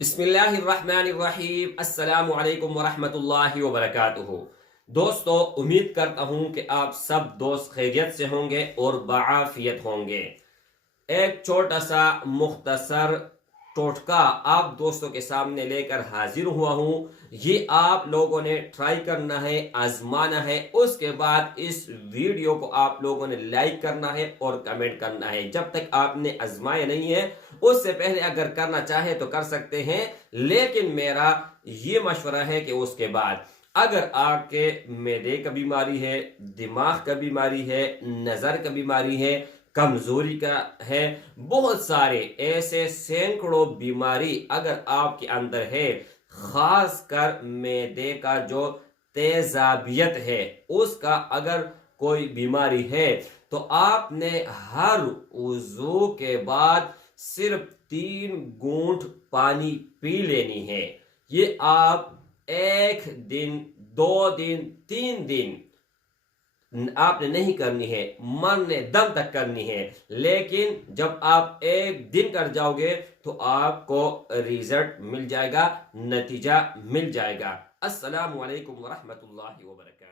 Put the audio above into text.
بسم اللہ الرحمن الرحیم السلام علیکم ورحمۃ اللہ وبرکاتہ۔ دوستو، امید کرتا ہوں کہ آپ سب دوست خیریت سے ہوں گے اور بعافیت ہوں گے۔ ایک چھوٹا سا مختصر ٹوٹکا آپ دوستوں کے سامنے لے کر حاضر ہوا ہوں۔ یہ آپ لوگوں نے ٹرائی کرنا ہے، آزمانا ہے، اس کے بعد اس ویڈیو کو آپ لوگوں نے لائک کرنا ہے اور کمنٹ کرنا ہے۔ جب تک آپ نے آزمایا نہیں ہے، اس سے پہلے اگر کرنا چاہے تو کر سکتے ہیں، لیکن میرا یہ مشورہ ہے کہ اس کے بعد اگر آپ کے معدے کا بیماری ہے، دماغ کا بیماری ہے، نظر کا بیماری ہے، کمزوری کا ہے، بہت سارے ایسے سینکڑوں بیماری اگر آپ کے اندر ہے، خاص کر معدے کا جو تیزابیت ہے اس کا اگر کوئی بیماری ہے تو آپ نے ہر وضو کے بعد صرف 3 گھونٹ پانی پی لینی ہے۔ یہ آپ 1 دن 2 دن 3 دن آپ نے نہیں کرنی ہے، مرنے دم تک کرنی ہے، لیکن جب آپ 1 دن کر جاؤ گے تو آپ کو ریزلٹ مل جائے گا، نتیجہ مل جائے گا۔ السلام علیکم ورحمۃ اللہ وبرکاتہ۔